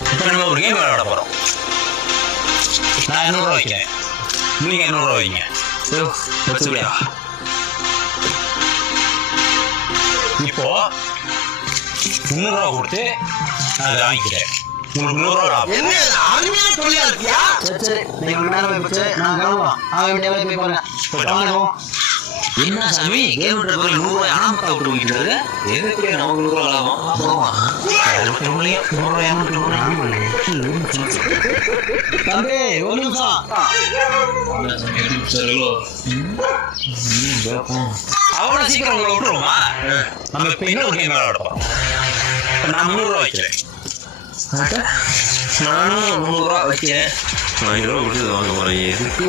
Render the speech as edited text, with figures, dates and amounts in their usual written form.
இப்போ நம்ம ஒரு கேம் விளையாட போகிறோம். நான் 200 வைக்கிறேன், நீங்கள் 200 வைங்க. வச்சுக்கியா? இப்போ 300 கொடுத்து நான் அதை வாங்கிக்கிறேன். உங்களுக்கு 100 லாபம். என்ன அருமையா சொல்லியாச்சியா? சரி நீங்க நேரம் போச்சு, நான் கிளம்பலாம். அவன் டேபிள் போய் பாருங்க. என்ன சாமி கேம் விட்டு 100 ஆமத்தை விட்டு வைக்கிறது? எதுக்கு நமக்கு 100 லாபம்? தம்பி ஒரு நிமிஷம். அவ்வளோ சீக்கிரம் உங்களை விட்டுருவோமா? நம்ம இப்போ இன்னொரு கேம் விளையாட போகிறோம். நான் 300 வைக்கிறேன். நானும் 100 வைக்கிறேன். 1000 கொடுத்து வாங்க போறேன். எதுக்கு